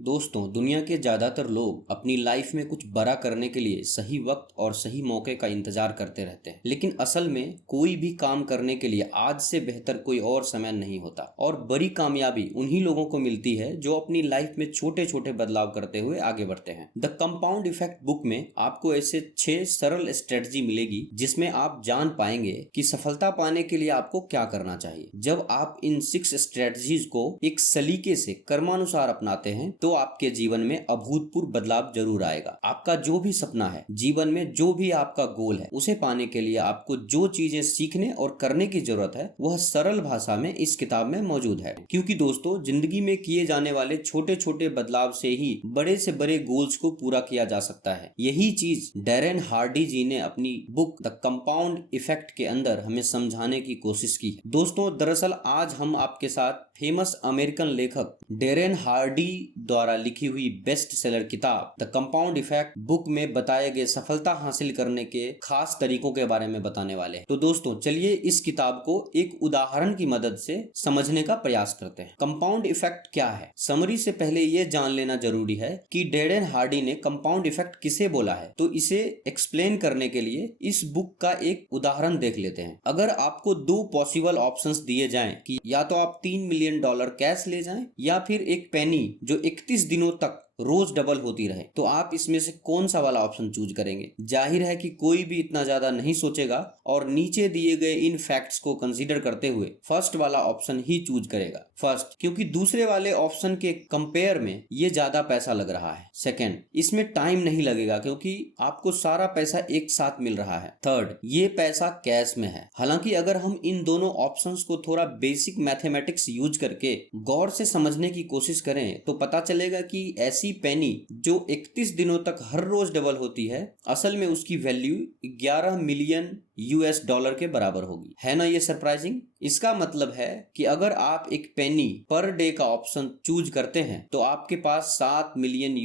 दोस्तों, दुनिया के ज़्यादातर लोग अपनी लाइफ में कुछ बड़ा करने के लिए सही वक्त और सही मौके का इंतजार करते रहते हैं। लेकिन असल में कोई भी काम करने के लिए आज से बेहतर कोई और समय नहीं होता और बड़ी कामयाबी उन्हीं लोगों को मिलती है जो अपनी लाइफ में छोटे छोटे बदलाव करते हुए आगे बढ़ते हैं। द कंपाउंड इफेक्ट बुक में आपको ऐसे 6 सरल स्ट्रेटजी मिलेगी जिसमें आप जान पाएंगे कि सफलता पाने के लिए आपको क्या करना चाहिए। जब आप इन 6 स्ट्रेटजीज को एक सलीके से कर्मानुसार अपनाते हैं तो आपके जीवन में अभूतपूर्व बदलाव जरूर आएगा। आपका जो भी सपना है, जीवन में जो भी आपका गोल है, उसे पाने के लिए आपको जो चीजें सीखने और करने की जरूरत है वह सरल भाषा में इस किताब में मौजूद है। क्योंकि दोस्तों, जिंदगी में किए जाने वाले छोटे छोटे बदलाव से ही बड़े से बड़े गोल्स को पूरा किया जा सकता है। यही चीज डैरेन हार्डी जी ने अपनी बुक द कंपाउंड इफेक्ट के अंदर हमें समझाने की कोशिश की है। दोस्तों, दरअसल आज हम आपके साथ फेमस अमेरिकन लेखक डैरेन हार्डी द्वारा लिखी हुई बेस्ट सेलर किताब द कंपाउंड इफेक्ट बुक में बताए गए सफलता हासिल करने के खास तरीकों के बारे में बताने वाले हैं। तो दोस्तों, चलिए इस किताब को एक उदाहरण की मदद से समझने का प्रयास करते हैं। कंपाउंड इफेक्ट क्या है? समरी से पहले यह जान लेना जरूरी है कि डैरेन हार्डी ने कंपाउंड इफेक्ट किसे बोला है। तो इसे एक्सप्लेन करने के लिए इस बुक का एक उदाहरण देख लेते हैं। अगर आपको 2 पॉसिबल ऑप्शंस दिए जाएं कि या तो आप $3 मिलियन कैश ले जाएं या फिर एक पेनी जो 31 दिनों तक रोज डबल होती रहे, तो आप इसमें से कौन सा वाला ऑप्शन चूज करेंगे? जाहिर है कि कोई भी इतना ज्यादा नहीं सोचेगा और नीचे दिए गए इन फैक्ट्स को कंसीडर करते हुए फर्स्ट वाला ऑप्शन ही चूज करेगा। फर्स्ट, क्योंकि दूसरे वाले ऑप्शन के कंपेयर में ये ज्यादा पैसा लग रहा है। सेकंड, इसमें टाइम नहीं लगेगा क्योंकि आपको सारा पैसा एक साथ मिल रहा है। थर्ड, ये पैसा कैश में है। हालांकि अगर हम इन दोनों ऑप्शंस को थोड़ा बेसिक मैथमेटिक्स यूज करके गौर से समझने की कोशिश करें तो पता चलेगा कि ऐसी पेनी जो 31 दिनों तक हर रोज डबल होती है, असल में उसकी वैल्यू $11 मिलियन के बराबर होगी। है ना ये सरप्राइजिंग? इसका मतलब है कि अगर आप एक पेनी पर डे का ऑप्शन चूज करते हैं तो आपके पास $7 मिलियन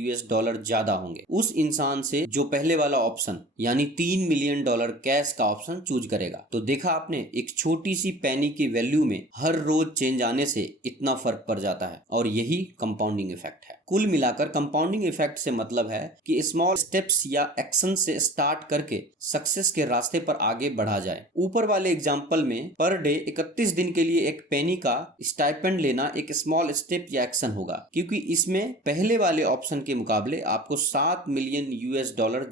ज्यादा होंगे उस इंसान से जो पहले वाला ऑप्शन यानी $3 मिलियन कैश का ऑप्शन चूज करेगा। तो देखा आपने, एक छोटी सी पेनी की वैल्यू में हर रोज चेंज आने से इतना फर्क पड़ जाता है और यही कंपाउंडिंग इफेक्ट है। कुल मिलाकर कंपाउंडिंग इफेक्ट से मतलब है कि स्मॉल स्टेप्स या एक्शन से स्टार्ट करके सक्सेस के रास्ते पर आगे बढ़ा जाए। ऊपर वाले एग्जांपल में पर डे 31 दिन के लिए एक पेनी का स्टाइपेंड लेना एक स्मॉल स्टेप या एक्शन होगा, क्योंकि इसमें पहले वाले ऑप्शन के मुकाबले आपको $7 मिलियन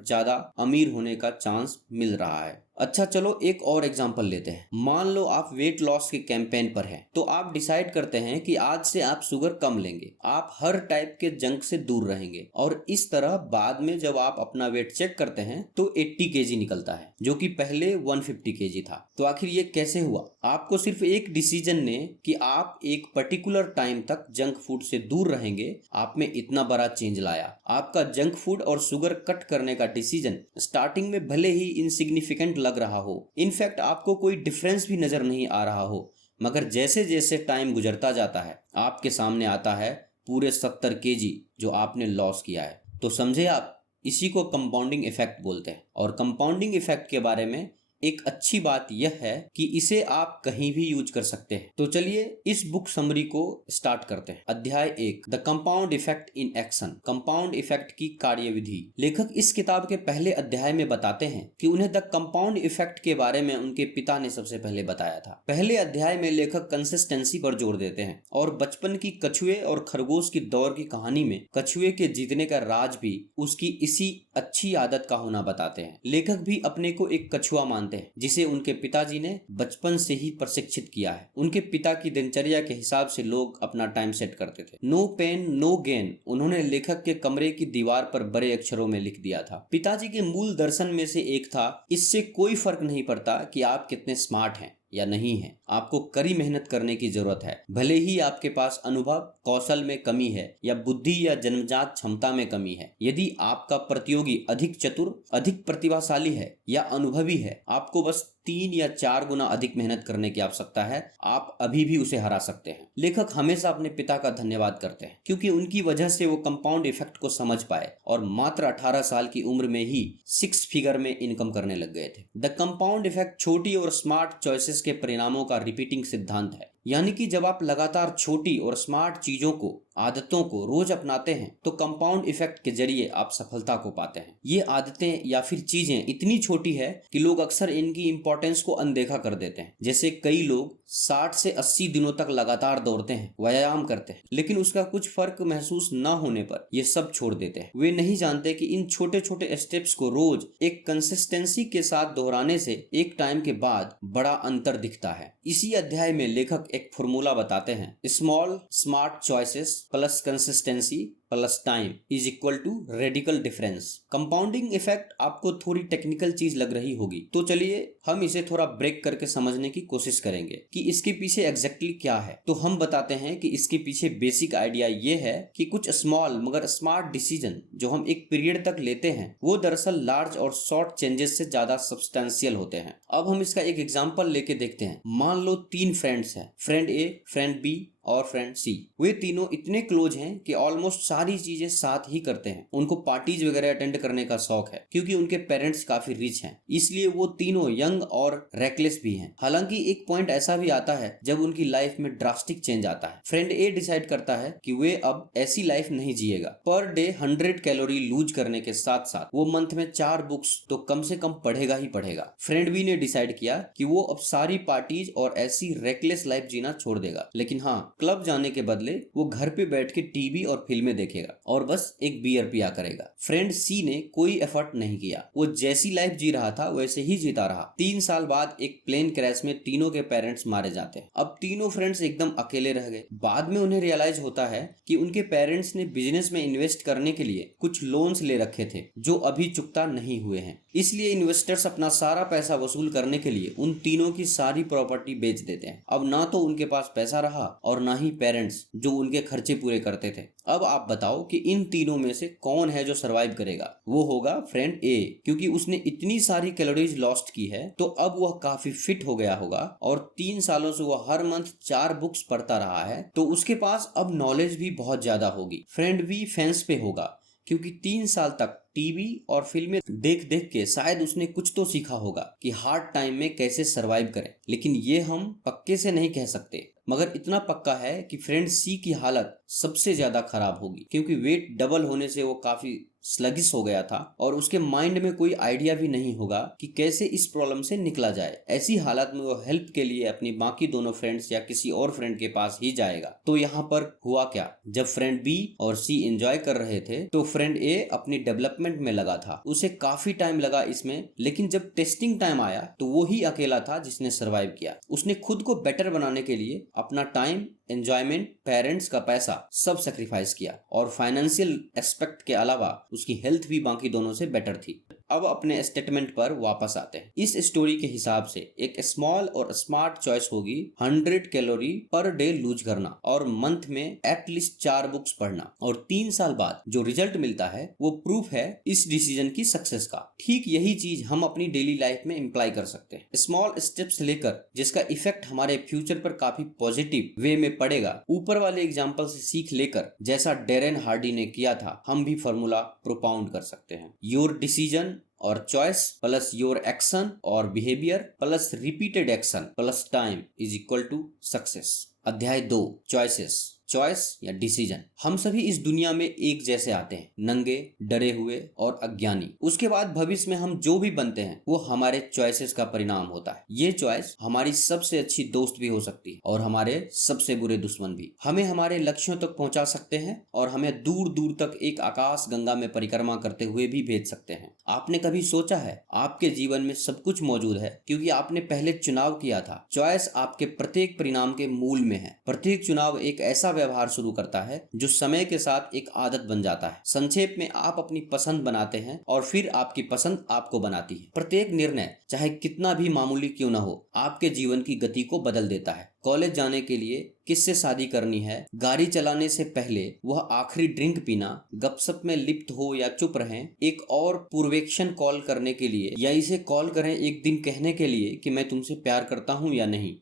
ज्यादा अमीर होने का चांस मिल रहा है। अच्छा, चलो एक और एग्जांपल लेते हैं। मान लो आप वेट लॉस के कैंपेन पर हैं, तो आप डिसाइड करते हैं कि आज से आप शुगर कम लेंगे, आप हर टाइप के जंक से दूर रहेंगे और इस तरह बाद में जब आप अपना वेट चेक करते हैं तो 80 kg निकलता है, जो कि पहले 150 kg था। तो आखिर ये कैसे हुआ? आपको सिर्फ एक डिसीजन ने कि आप एक पर्टिकुलर टाइम तक जंक फूड से दूर रहेंगे, आप में इतना बड़ा चेंज लाया। आपका जंक फूड और शुगर कट करने का डिसीजन स्टार्टिंग में भले ही इनसिग्निफिकेंट लग रहा हो, इनफैक्ट आपको कोई डिफरेंस भी नजर नहीं आ रहा हो, मगर जैसे जैसे टाइम गुजरता जाता है आपके सामने आता है पूरे 70 kg जो आपने लॉस किया है। तो समझे आप, इसी को कंपाउंडिंग इफेक्ट बोलते हैं। और कंपाउंडिंग इफेक्ट के बारे में एक अच्छी बात यह है कि इसे आप कहीं भी यूज कर सकते हैं। तो चलिए इस बुक समरी को स्टार्ट करते हैं। अध्याय 1, the compound effect in action. Compound effect की कार्यविधि। लेखक इस किताब के पहले अध्याय में बताते हैं कि उन्हें द कंपाउंड इफेक्ट के बारे में उनके पिता ने सबसे पहले बताया था। पहले अध्याय में लेखक कंसिस्टेंसी पर जोर देते हैं और बचपन की कछुए और खरगोश की दौड़ की कहानी में कछुए के जीतने का राज भी उसकी इसी अच्छी आदत का होना बताते हैं। लेखक भी अपने को एक कछुआ मानते हैं जिसे उनके पिताजी ने बचपन से ही प्रशिक्षित किया है। उनके पिता की दिनचर्या के हिसाब से लोग अपना टाइम सेट करते थे। नो पेन नो गेन उन्होंने लेखक के कमरे की दीवार पर बड़े अक्षरों में लिख दिया था। पिताजी के मूल दर्शन में से एक था, इससे कोई फर्क नहीं पड़ता कि आप कितने स्मार्ट हैं या नहीं है, आपको कड़ी मेहनत करने की जरूरत है। भले ही आपके पास अनुभव कौशल में कमी है या बुद्धि या जन्मजात क्षमता में कमी है, यदि आपका प्रतियोगी अधिक चतुर, अधिक प्रतिभाशाली है या अनुभवी है, आपको बस 3 या 4 गुना अधिक मेहनत करने की आवश्यकता है, आप अभी भी उसे हरा सकते हैं। लेखक हमेशा अपने पिता का धन्यवाद करते हैं क्योंकि उनकी वजह से वो कंपाउंड इफेक्ट को समझ पाए और मात्र 18 साल की उम्र में ही 6 फिगर में इनकम करने लग गए थे। द कंपाउंड इफेक्ट छोटी और स्मार्ट चॉइसेस के परिणामों का रिपीटिंग सिद्धांत है। यानी कि जब आप लगातार छोटी और स्मार्ट चीजों को, आदतों को रोज अपनाते हैं तो कंपाउंड इफेक्ट के जरिए आप सफलता को पाते हैं। ये आदतें या फिर चीजें इतनी छोटी है कि लोग अक्सर इनकी इंपॉर्टेंस को अनदेखा कर देते हैं। जैसे कई लोग 60 से 80 दिनों तक लगातार दौड़ते हैं, व्यायाम करते हैं, लेकिन उसका कुछ फर्क महसूस न होने पर ये सब छोड़ देते हैं। वे नहीं जानते कि इन छोटे छोटे स्टेप्स को रोज एक कंसिस्टेंसी के साथ दोहराने से एक टाइम के बाद बड़ा अंतर दिखता है। इसी अध्याय में लेखक एक फॉर्मूला बताते हैं, small smart choices plus consistency plus time is equal to radical difference. Compounding effect आपको थोड़ी टेक्निकल चीज लग रही होगी, तो चलिए हम इसे थोड़ा ब्रेक करके समझने की कोशिश करेंगे कि इसके पीछे एग्जैक्टली क्या है। तो हम बताते हैं कि इसके पीछे बेसिक आइडिया ये है कि कुछ स्मॉल मगर स्मार्ट डिसीजन जो हम एक पीरियड तक लेते हैं वो दरअसल लार्ज और शॉर्ट चेंजेस से ज्यादा सब्सटेंशियल होते हैं। अब हम इसका एक एग्जांपल लेके देखते हैं। मान लो 3 फ्रेंड्स हैं, फ्रेंड ए, फ्रेंड बी और फ्रेंड सी। वे तीनों इतने क्लोज हैं कि ऑलमोस्ट सारी चीजें साथ ही करते हैं। उनको पार्टीज वगैरह अटेंड करने का शौक है क्योंकि उनके पेरेंट्स काफी रिच हैं, इसलिए वो तीनों यंग और रेकलेस भी हैं। हालांकि एक पॉइंट ऐसा भी आता है जब उनकी लाइफ में ड्रास्टिक चेंज आता है। फ्रेंड ए डिसाइड करता है कि वे अब ऐसी लाइफ नहीं जिएगा। पर डे 100 कैलोरी लूज करने के साथ साथ वो मंथ में 4 बुक्स तो कम से कम पढ़ेगा ही पढ़ेगा। फ्रेंड बी ने डिसाइड किया कि वो अब सारी पार्टीज और ऐसी रेकलेस लाइफ जीना छोड़ देगा, लेकिन हाँ, क्लब जाने के बदले वो घर पे बैठ के टीवी और फिल्में देखेगा और बस एक बियर पिया करेगा। फ्रेंड सी ने कोई एफर्ट नहीं किया, वो जैसी लाइफ जी रहा था वैसे ही जीता रहा। 3 साल बाद एक प्लेन क्रैश में तीनों के पेरेंट्स मारे जाते हैं। अब तीनों फ्रेंड्स एकदम अकेले रह गए। बाद में उन्हें रियलाइज होता है कि उनके पेरेंट्स ने बिजनेस में इन्वेस्ट करने के लिए कुछ लोन्स ले रखे थे जो अभी चुकता नहीं हुए हैं। इसलिए इन्वेस्टर्स अपना सारा पैसा वसूल करने के लिए उन तीनों की सारी प्रॉपर्टी बेच देते हैं। अब ना तो उनके पास पैसा रहा और ना ही पेरेंट्स जो उनके खर्चे पूरे करते थे। अब आप बताओ कि इन तीनों में से कौन है जो सरवाइव करेगा? वो होगा फ्रेंड ए, क्योंकि उसने इतनी सारी कैलोरीज लॉस्ट की है तो अब वह काफी फिट हो गया होगा और 3 सालों से वह हर मंथ 4 बुक्स पढ़ता रहा है तो उसके पास अब नॉलेज भी बहुत ज्यादा होगी। फ्रेंड बी फेंस पे होगा क्योंकि 3 साल तक टीवी और फिल्में देख देख के शायद उसने कुछ तो सीखा होगा कि हार्ड टाइम में कैसे सरवाइव करें। लेकिन ये हम पक्के से नहीं कह सकते, मगर इतना पक्का है कि फ्रेंड सी की हालत सबसे ज्यादा खराब होगी क्योंकि वेट डबल होने से वो काफी स्लगिश हो गया था और उसके माइंड में कोई आइडिया भी नहीं होगा कि कैसे इस प्रॉब्लम से निकला जाए। ऐसी हालत में वो हेल्प के लिए अपनी बाकी दोनों फ्रेंड्स या किसी और फ्रेंड के पास ही जाएगा। तो यहाँ पर हुआ क्या, जब फ्रेंड बी और सी एंजॉय कर रहे थे तो फ्रेंड ए अपनी डेवलपमेंट में लगा था। उसे काफी टाइम लगा इसमें, लेकिन जब टेस्टिंग टाइम आया तो वो ही अकेला था जिसने सरवाइव किया। उसने खुद को बेटर बनाने के लिए अपना टाइम, एंजॉयमेंट, पेरेंट्स का पैसा सब सेक्रीफाइस किया और फाइनेंशियल एस्पेक्ट के अलावा उसकी हेल्थ भी बाकी दोनों से बेटर थी। अब अपने स्टेटमेंट पर वापस आते हैं। इस स्टोरी के हिसाब से एक स्मॉल और स्मार्ट चॉइस होगी 100 कैलोरी पर डे लूज करना और मंथ में एटलीस्ट 4 बुक्स पढ़ना, और 3 साल बाद जो रिजल्ट मिलता है वो प्रूफ है इस डिसीजन की सक्सेस का। ठीक यही चीज हम अपनी डेली लाइफ में इम्प्लाई कर सकते हैं। स्मॉल स्टेप्स लेकर जिसका इफेक्ट हमारे फ्यूचर पर काफी पॉजिटिव वे में पड़ेगा। ऊपर वाले एग्जाम्पल से सीख लेकर जैसा डेरेन हार्डी ने किया था हम भी फॉर्मूला प्रोपाउंड कर सकते हैं। योर डिसीजन और चॉइस प्लस योर एक्शन और behaviour plus repeated action plus time is equal to success. अध्याय 2, चॉइसेस, चॉइस या डिसीजन। हम सभी इस दुनिया में एक जैसे आते हैं, नंगे, डरे हुए और अज्ञानी। उसके बाद भविष्य में हम जो भी बनते हैं वो हमारे चॉइसेस का परिणाम होता है। ये चॉइस हमारी सबसे अच्छी दोस्त भी हो सकती है और हमारे सबसे बुरे दुश्मन भी। हमें हमारे लक्ष्यों तक पहुंचा सकते हैं और हमें दूर दूर तक एक आकाश गंगा में परिक्रमा करते हुए भी भेज सकते हैं। आपने कभी सोचा है आपके जीवन में सब कुछ मौजूद है क्योंकि आपने पहले चुनाव किया था। चॉइस आपके प्रत्येक परिणाम के मूल में है। प्रत्येक चुनाव एक ऐसा व्यवहार शुरू करता है जो समय के साथ एक आदत बन जाता है। संक्षेप में आप अपनी पसंद बनाते हैं और फिर आपकी पसंद आपको बनाती है। प्रत्येक निर्णय चाहे कितना भी मामूली क्यों न हो आपके जीवन की गति को बदल देता है। कॉलेज जाने के लिए, किससे शादी करनी है, गाड़ी चलाने से पहले वह आखिरी ड्रिंक पीना, गपशप में लिप्त हो या चुप रहें, एक और पूर्वेक्षण कॉल करने के लिए या इसे कॉल करें एक दिन कहने के लिए कि मैं तुमसे प्यार करता हूं या नहीं।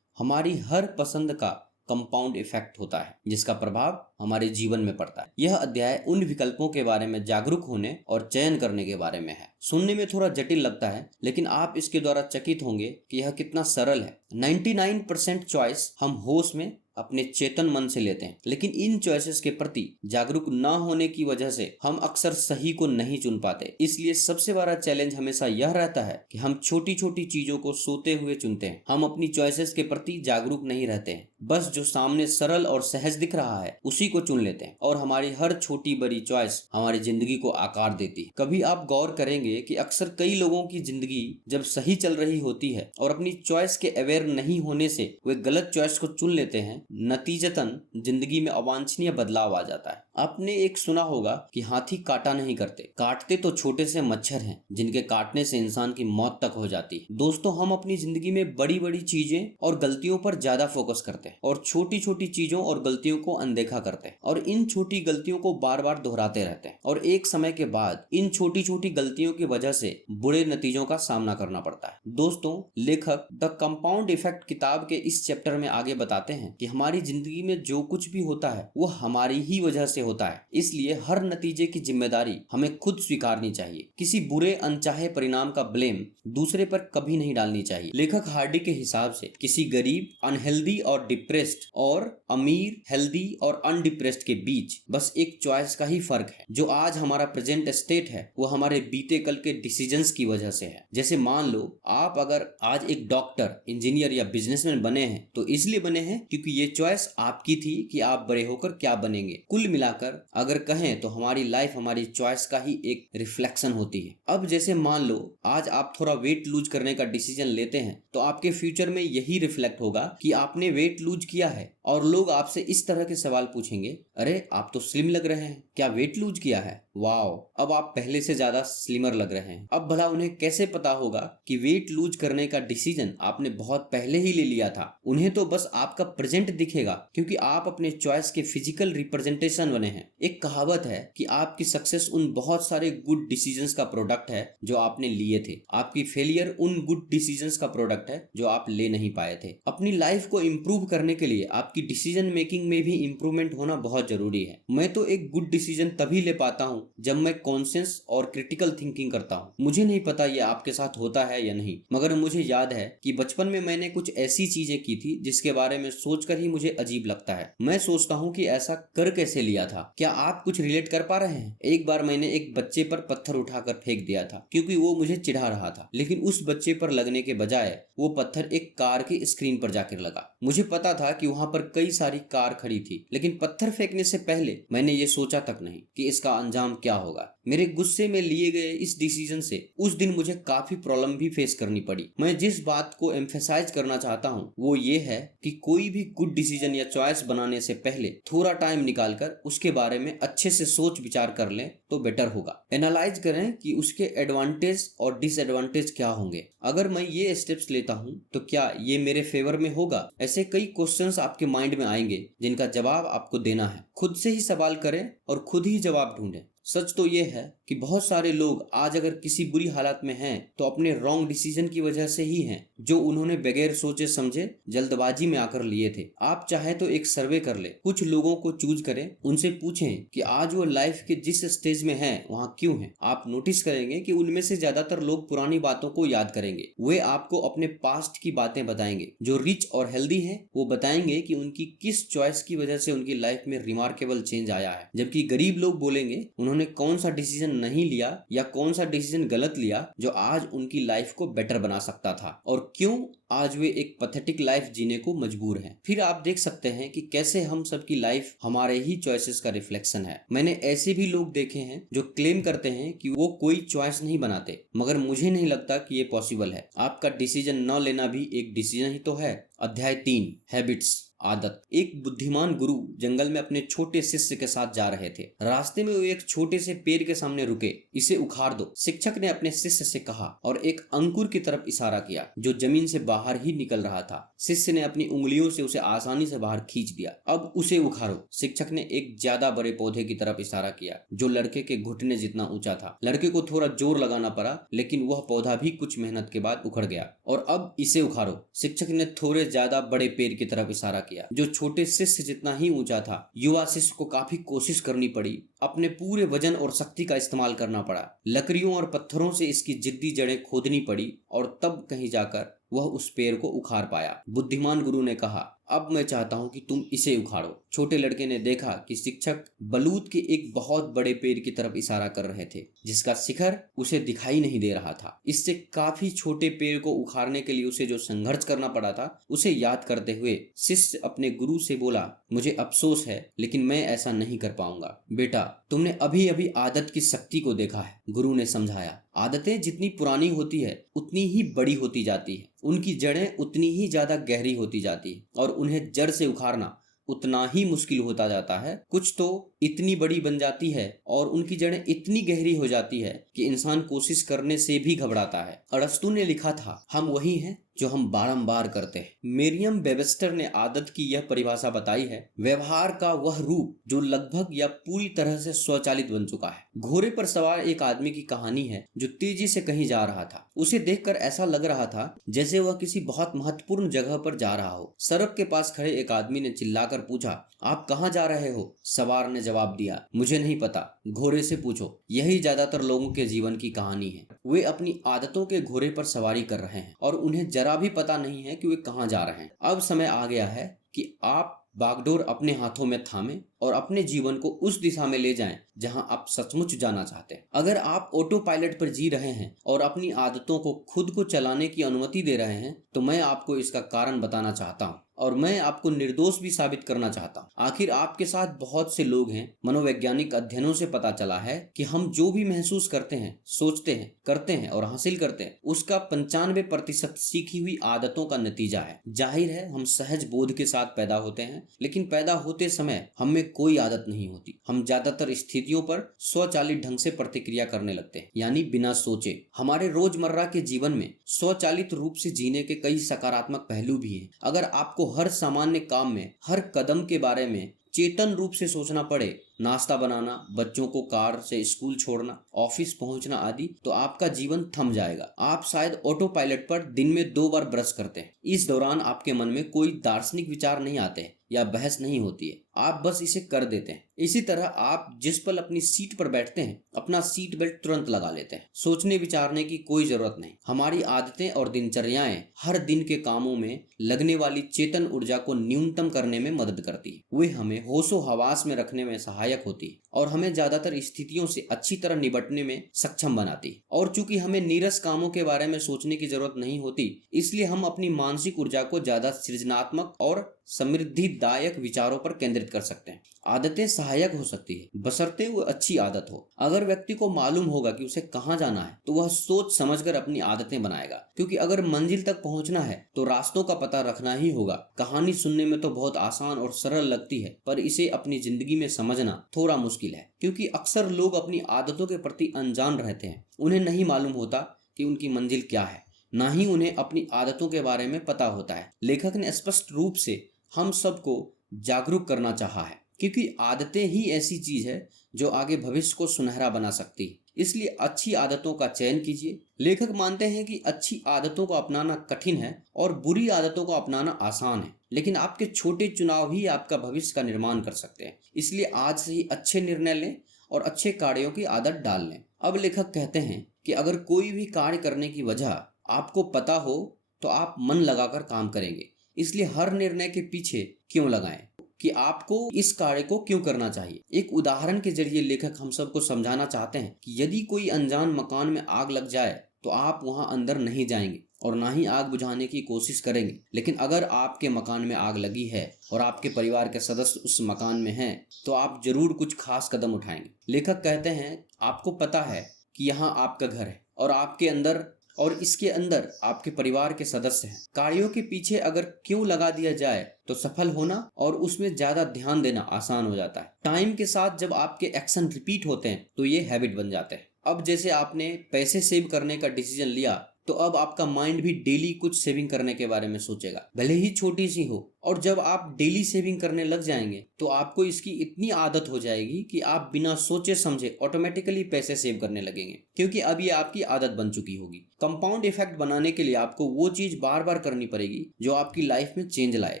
हमारी हर पसंद का कंपाउंड इफेक्ट होता है जिसका प्रभाव हमारे जीवन में पड़ता है। यह अध्याय उन विकल्पों के बारे में जागरूक होने और चयन करने के बारे में है। सुनने में थोड़ा जटिल लगता है, लेकिन आप इसके द्वारा चकित होंगे कि यह कितना सरल है। 99% चॉइस हम होश में अपने चेतन मन से लेते हैं, लेकिन इन चॉइसेस के प्रति जागरूक न होने की वजह से हम अक्सर सही को नहीं चुन पाते। इसलिए सबसे बड़ा चैलेंज हमेशा यह रहता है कि हम छोटी छोटी चीजों को सोते हुए चुनते हैं। हम अपनी चॉइसेस के प्रति जागरूक नहीं रहते हैं, बस जो सामने सरल और सहज दिख रहा है उसी को चुन लेते हैं और हमारी हर छोटी बड़ी चॉइस हमारी जिंदगी को आकार देती है। कभी आप गौर करेंगे कि अक्सर कई लोगों की जिंदगी जब सही चल रही होती है और अपनी चॉइस के अवेयर नहीं होने से वे गलत चॉइस को चुन लेते हैं, नतीजतन जिंदगी में अवांछनीय बदलाव आ जाता है। आपने एक सुना होगा कि हाथी काटा नहीं करते, काटते तो छोटे से मच्छर हैं जिनके काटने से इंसान की मौत तक हो जाती है। दोस्तों, हम अपनी जिंदगी में बड़ी बड़ी चीजें और गलतियों पर ज्यादा फोकस करते हैं और छोटी छोटी चीजों और गलतियों को अनदेखा करते हैं और इन छोटी गलतियों को बार बार दोहराते रहते हैं और एक समय के बाद इन छोटी छोटी गलतियों की वजह से बुरे नतीजों का सामना करना पड़ता है। दोस्तों, लेखक द कंपाउंड इफेक्ट किताब के इस चैप्टर में आगे बताते हैं कि हमारी जिंदगी में जो कुछ भी होता है वो हमारी ही वजह से होता है, इसलिए हर नतीजे की जिम्मेदारी हमें खुद स्वीकारनी चाहिए। किसी बुरे अनचाहे परिणाम का ब्लेम दूसरे पर कभी नहीं डालनी चाहिए। लेखक हार्डी के हिसाब से किसी गरीब, अनहेल्दी और डिप्रेस्ड और अमीर, हेल्दी और अनडिप्रेस्ड के बीच बस एक चॉइस का ही फर्क है। जो आज हमारा प्रेजेंट स्टेट है वो हमारे बीते कल के डिसीजंस की वजह से है। जैसे मान लो आप अगर आज एक डॉक्टर, इंजीनियर या बिजनेसमैन बने हैं तो इसलिए बने हैं क्योंकि ये चॉइस आपकी थी कि आप बड़े होकर क्या बनेंगे। कुल मिलाकर अगर कहें तो हमारी लाइफ हमारी चॉइस का ही एक रिफ्लेक्शन होती है। अब जैसे मान लो आज आप थोड़ा वेट लूज करने का डिसीजन लेते हैं तो आपके फ्यूचर में यही रिफ्लेक्ट होगा कि आपने वेट लूज किया है और लोग आपसे इस तरह के सवाल पूछेंगे, अरे आप तो स्लिम लग रहे हैं, क्या वेट लूज किया है? वाओ, अब आप पहले से ज्यादा स्लिमर लग रहे हैं। अब भला उन्हें कैसे पता होगा कि वेट लूज करने का डिसीजन आपने बहुत पहले ही ले लिया था? उन्हें तो बस आपका प्रेजेंट दिखेगा क्योंकि आप अपने चॉइस के फिजिकल रिप्रेजेंटेशन बने हैं। एक कहावत है कि आपकी सक्सेस उन बहुत सारे गुड डिसीजंस का प्रोडक्ट है जो आपने लिए थे, आपकी फेलियर उन गुड डिसीजंस का प्रोडक्ट है जो आप ले नहीं पाए थे। अपनी लाइफ को इम्प्रूव करने के लिए आपकी डिसीजन मेकिंग में भी इम्प्रूवमेंट होना बहुत जरूरी है। मैं तो एक गुड डिसीजन तभी ले पाता हूँ जब मैं कॉन्शियस और क्रिटिकल थिंकिंग करता हूँ। मुझे नहीं पता ये आपके साथ होता है या नहीं, मगर मुझे याद है कि बचपन में मैंने कुछ ऐसी चीजें की थी जिसके बारे में सोचकर ही मुझे अजीब लगता है। मैं सोचता हूँ कि ऐसा कर कैसे लिया था। क्या आप कुछ रिलेट कर पा रहे हैं? एक बार मैंने एक बच्चे पर पत्थर उठाकर फेंक दिया था क्योंकि वो मुझे चिढ़ा रहा था, लेकिन उस बच्चे पर लगने के बजाय वो पत्थर एक कार की स्क्रीन पर जाकर लगा। मुझे पता था कि वहां पर कई सारी कार खड़ी थी, लेकिन पत्थर फेंकने से पहले मैंने ये सोचा तक नहीं कि इसका अंजाम क्या होगा। मेरे गुस्से में लिए गए इस डिसीजन से उस दिन मुझे काफी प्रॉब्लम भी फेस करनी पड़ी। मैं जिस बात को एम्फेसाइज करना चाहता हूँ वो ये है कि कोई भी गुड डिसीजन या चॉइस बनाने से पहले थोड़ा टाइम निकालकर उसके बारे में अच्छे से सोच विचार कर लें तो बेटर होगा। एनालाइज करें कि उसके एडवांटेज और डिसएडवांटेज क्या होंगे। अगर मैं ये स्टेप्स लेता हूँ तो क्या ये मेरे फेवर में होगा? ऐसे कई क्वेश्चंस आपके माइंड में आएंगे जिनका जवाब आपको देना है। खुद से ही सवाल करें और खुद ही जवाब ढूंढें। सच तो ये है कि बहुत सारे लोग आज अगर किसी बुरी हालत में हैं तो अपने रॉन्ग डिसीजन की वजह से ही हैं, जो उन्होंने बगैर सोचे समझे जल्दबाजी में आकर लिए थे। आप चाहे तो एक सर्वे कर ले, कुछ लोगों को चूज करें, उनसे पूछें कि आज वो लाइफ के जिस स्टेज में हैं वहाँ क्यों हैं। आप नोटिस करेंगे कि उनमें से ज्यादातर लोग पुरानी बातों को याद करेंगे। वे आपको अपने पास्ट की बातें बताएंगे। जो रिच और हेल्दी है वो बताएंगे कि उनकी किस चॉइस की वजह से उनकी लाइफ में रिमार्केबल चेंज आया है, जबकि गरीब लोग बोलेंगे उन्होंने कौन सा डिसीजन नहीं लिया या कौन सा डिसीजन गलत लिया जो आज उनकी लाइफ को बेटर बना सकता था और क्यों आज वे एक पैथेटिक लाइफ जीने को मजबूर हैं। फिर आप देख सकते हैं कि कैसे हम सबकी लाइफ हमारे ही चॉइसेस का रिफ्लेक्शन है। मैंने ऐसे भी लोग देखे हैं जो क्लेम करते हैं कि वो कोई चॉइस नहीं बनाते, मगर मुझे नहीं लगता कि ये पॉसिबल है। आपका डिसीजन न लेना भी एक डिसीजन ही तो है। अध्याय 3, हैबिट्स, आदत। एक बुद्धिमान गुरु जंगल में अपने छोटे शिष्य के साथ जा रहे थे। रास्ते में वो एक छोटे से पेड़ के सामने रुके। इसे उखाड़ दो, शिक्षक ने अपने शिष्य से कहा और एक अंकुर की तरफ इशारा किया जो जमीन से बाहर ही निकल रहा था। शिष्य ने अपनी उंगलियों से उसे आसानी से बाहर खींच दिया। अब उसे उखाड़ो। शिक्षक ने एक ज्यादा बड़े पौधे की तरफ इशारा किया जो लड़के के घुटने जितना ऊंचा था। लड़के को थोड़ा जोर लगाना पड़ा, लेकिन वह पौधा भी कुछ मेहनत के बाद उखड़ गया। और अब इसे उखाड़ो। शिक्षक ने थोड़े ज्यादा बड़े पेड़ की तरफ इशारा किया, जो छोटे शिष्य जितना ही ऊंचा था। युवा शिष्य को काफी कोशिश करनी पड़ी, अपने पूरे वजन और शक्ति का इस्तेमाल करना पड़ा, लकड़ियों और पत्थरों से इसकी जिद्दी जड़ें खोदनी पड़ी और तब कहीं जाकर वह उस पेड़ को उखाड़ पाया। बुद्धिमान गुरु ने कहा, अब मैं चाहता हूं कि तुम इसे उखाड़ो। छोटे लड़के ने देखा कि शिक्षक बलूत के एक बहुत बड़े पेड़ की तरफ इशारा कर रहे थे, जिसका शिखर उसे दिखाई नहीं दे रहा था। इससे काफी छोटे पेड़ को उखाड़ने के लिए उसे जो संघर्ष करना पड़ा था, उसे याद करते हुए शिष्य अपने गुरु से बोला, मुझे अफसोस है, लेकिन मैं ऐसा नहीं कर पाऊंगा। बेटा, तुमने अभी अभी आदत की शक्ति को देखा है, गुरु ने समझाया। आदतें जितनी पुरानी होती है उतनी ही बड़ी होती जाती है, उनकी जड़ें उतनी ही ज्यादा गहरी होती जाती है और उन्हें जड़ से उखाड़ना उतना ही मुश्किल होता जाता है। कुछ तो इतनी बड़ी बन जाती है और उनकी जड़ें इतनी गहरी हो जाती है कि इंसान कोशिश करने से भी घबराता है। अरस्तू ने लिखा था, हम वही हैं जो हम बारंबार करते हैं। मेरियम वेबस्टर ने आदत की यह परिभाषा बताई है, व्यवहार का वह रूप जो लगभग या पूरी तरह से स्वचालित बन चुका है। घोड़े पर सवार एक आदमी की कहानी है जो तेजी से कहीं जा रहा था। उसे देखकर ऐसा लग रहा था जैसे वह किसी बहुत महत्वपूर्ण जगह पर जा रहा हो। सड़क के पास खड़े एक आदमी ने चिल्लाकर पूछा, आप कहाँ जा रहे हो? सवार ने जवाब दिया, मुझे नहीं पता, घोड़े से पूछो। यही ज्यादातर लोगों के जीवन की कहानी है। वे अपनी आदतों के घोड़े पर सवारी कर रहे हैं और उन्हें जरा भी पता नहीं है कि वे कहाँ जा रहे हैं। अब समय आ गया है कि आप बागडोर अपने हाथों में थामें और अपने जीवन को उस दिशा में ले जाएं जहां आप सचमुच जाना चाहते हैं। अगर आप ऑटो पायलट पर जी रहे हैं और अपनी आदतों को खुद को चलाने की अनुमति दे रहे हैं, तो मैं आपको इसका कारण बताना चाहता हूं और मैं आपको निर्दोष भी साबित करना चाहता हूं। आखिर आपके साथ बहुत से लोग हैं। मनोवैज्ञानिक अध्ययनों से पता चला है कि हम जो भी महसूस करते हैं, सोचते हैं, करते हैं और हासिल करते हैं, उसका 95% सीखी हुई आदतों का नतीजा है। जाहिर है, हम सहज बोध के साथ पैदा होते हैं, लेकिन पैदा होते समय हम में कोई आदत नहीं होती। हम ज्यादातर स्थितियों पर स्वचालित ढंग से प्रतिक्रिया करने लगते हैं, यानी बिना सोचे। हमारे रोजमर्रा के जीवन में स्वचालित रूप से जीने के कई सकारात्मक पहलू भी हैं। अगर आपको हर सामान्य काम में हर कदम के बारे में चेतन रूप से सोचना पड़े, नाश्ता बनाना, बच्चों को कार से स्कूल छोड़ना, ऑफिस पहुंचना आदि, तो आपका जीवन थम जाएगा। आप शायद ऑटो पायलट पर दिन में 2 बार ब्रश करते हैं। इस दौरान आपके मन में कोई दार्शनिक विचार नहीं आते या बहस नहीं होती है, आप बस इसे कर देते हैं। इसी तरह आप जिस पल अपनी सीट पर बैठते हैं, अपना सीट बेल्ट तुरंत लगा लेते हैं। सोचने विचारने की कोई जरूरत नहीं। हमारी आदतें और दिनचर्याएं हर दिन के कामों में लगने वाली चेतन ऊर्जा को न्यूनतम करने में मदद करती है। वे हमें होशो हवास में रखने में सहायक होती है और हमें ज्यादातर स्थितियों से अच्छी तरह निपटने में सक्षम बनाती है। और चूंकि हमें नीरस कामों के बारे में सोचने की जरूरत नहीं होती, इसलिए हम अपनी मानसिक ऊर्जा को ज्यादा सृजनात्मक और समृद्धिदायक विचारों पर केंद्रित कर सकते हैं। आदतें सहायक हो सकती है, बशर्ते वो अच्छी आदत हो। अगर व्यक्ति को मालूम होगा कि उसे कहाँ जाना है, तो वह सोच समझकर अपनी आदतें बनाएगा, क्योंकि अगर मंजिल तक पहुंचना है तो रास्तों का पता रखना ही होगा। कहानी सुनने में तो बहुत आसान और सरल लगती है, पर इसे अपनी जिंदगी में समझना थोड़ा मुश्किल है, क्योंकि अक्सर लोग अपनी आदतों के प्रति अनजान रहते हैं। उन्हें नहीं मालूम होता कि उनकी मंजिल क्या है, ना ही उन्हें अपनी आदतों के बारे में पता होता है। लेखक ने स्पष्ट रूप से हम सबको जागरूक करना चाहा है, क्योंकि आदतें ही ऐसी चीज है जो आगे भविष्य को सुनहरा बना सकती है। इसलिए अच्छी आदतों का चयन कीजिए। लेखक मानते हैं कि अच्छी आदतों को अपनाना कठिन है और बुरी आदतों को अपनाना आसान है, लेकिन आपके छोटे चुनाव ही आपका भविष्य का निर्माण कर सकते हैं। इसलिए आज से ही अच्छे निर्णय लें और अच्छे कार्यों की आदत डाल लें। अब लेखक कहते हैं कि अगर कोई भी कार्य करने की वजह आपको पता हो तो आप मन लगाकर काम करेंगे। इसलिए हर निर्णय के पीछे क्यों लगाएं कि आपको इस कार्य को क्यों करना चाहिए। एक उदाहरण के जरिए लेखक हम सबको समझाना चाहते हैं कि यदि कोई अनजान मकान में आग लग जाए तो आप वहां अंदर नहीं जाएंगे और ना ही आग बुझाने की कोशिश करेंगे। लेकिन अगर आपके मकान में आग लगी है और आपके परिवार के सदस्य उस मकान में हैं, तो आप जरूर कुछ खास कदम उठाएंगे। लेखक कहते हैं, आपको पता है कि यहाँ आपका घर है और आपके अंदर और इसके अंदर आपके परिवार के सदस्य हैं। कार्यों के पीछे अगर क्यों लगा दिया जाए तो सफल होना और उसमें ज्यादा ध्यान देना आसान हो जाता है। टाइम के साथ जब आपके एक्शन रिपीट होते हैं तो ये हैबिट बन जाते हैं। अब जैसे आपने पैसे सेव करने का डिसीजन लिया, तो अब आपका माइंड भी डेली कुछ सेविंग करने के बारे में सोचेगा, भले ही छोटी सी हो, और जब आप डेली सेविंग करने लग जाएंगे तो आपको इसकी इतनी आदत हो जाएगी कि आप बिना सोचे समझे ऑटोमेटिकली पैसे सेव करने लगेंगे, क्योंकि अब ये आपकी आदत बन चुकी होगी। कंपाउंड इफेक्ट बनाने के लिए आपको वो चीज बार बार करनी पड़ेगी जो आपकी लाइफ में चेंज लाए।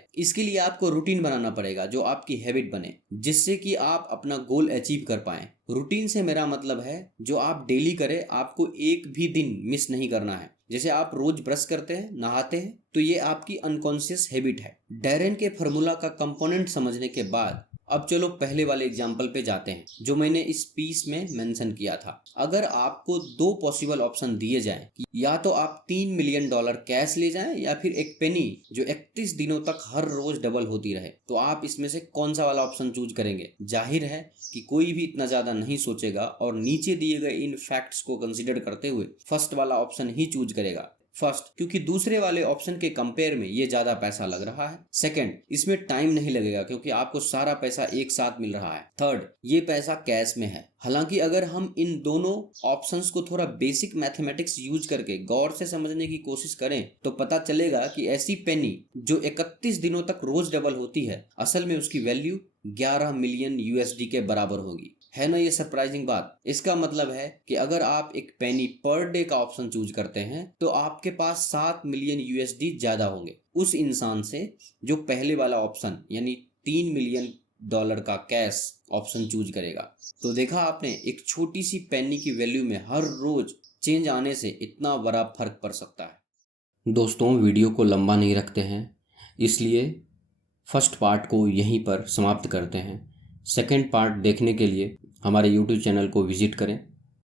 इसके लिए आपको रूटीन बनाना पड़ेगा जो आपकी हैबिट बने, जिससे कि आप अपना गोल अचीव कर पाए। रूटीन से मेरा मतलब है जो आप डेली करें, आपको एक भी दिन मिस नहीं करना है। जैसे आप रोज ब्रश करते हैं, नहाते हैं, तो ये आपकी अनकॉन्शियस हैबिट है। डैरेन के फॉर्मूला का कंपोनेंट समझने के बाद अब चलो पहले वाले एग्जाम्पल पे जाते हैं जो मैंने इस पीस में मेंशन किया था। अगर आपको दो पॉसिबल ऑप्शन दिए जाएं, या तो आप $3 मिलियन कैश ले जाएं या फिर एक पेनी जो 31 दिनों तक हर रोज डबल होती रहे, तो आप इसमें से कौन सा वाला ऑप्शन चूज करेंगे? जाहिर है कि कोई भी इतना ज्यादा नहीं सोचेगा और नीचे दिए गए इन फैक्ट्स को कंसिडर करते हुए फर्स्ट वाला ऑप्शन ही चूज करेगा। फर्स्ट, क्योंकि दूसरे वाले ऑप्शन के कंपेयर में ये ज्यादा पैसा लग रहा है। सेकंड, इसमें टाइम नहीं लगेगा क्योंकि आपको सारा पैसा एक साथ मिल रहा है। थर्ड, ये पैसा कैश में है। हालांकि अगर हम इन दोनों ऑप्शंस को थोड़ा बेसिक मैथमेटिक्स यूज करके गौर से समझने की कोशिश करें तो पता चलेगा कि ऐसी पेनी जो 31 दिनों तक रोज डबल होती है, असल में उसकी वैल्यू 11 मिलियन USD के बराबर होगी। है ना ये सरप्राइजिंग बात? इसका मतलब है कि अगर आप एक पेनी पर डे का ऑप्शन चूज करते हैं तो आपके पास 7 मिलियन USD ज्यादा होंगे उस इंसान से जो पहले वाला ऑप्शन यानी $3 मिलियन का कैश ऑप्शन चूज करेगा। तो देखा आपने, एक छोटी सी पेनी की वैल्यू में हर रोज चेंज आने से इतना बड़ा फर्क पड़ सकता है। दोस्तों, वीडियो को लंबा नहीं रखते हैं, इसलिए फर्स्ट पार्ट को यहीं पर समाप्त करते हैं। सेकंड पार्ट देखने के लिए हमारे YouTube चैनल को विजिट करें।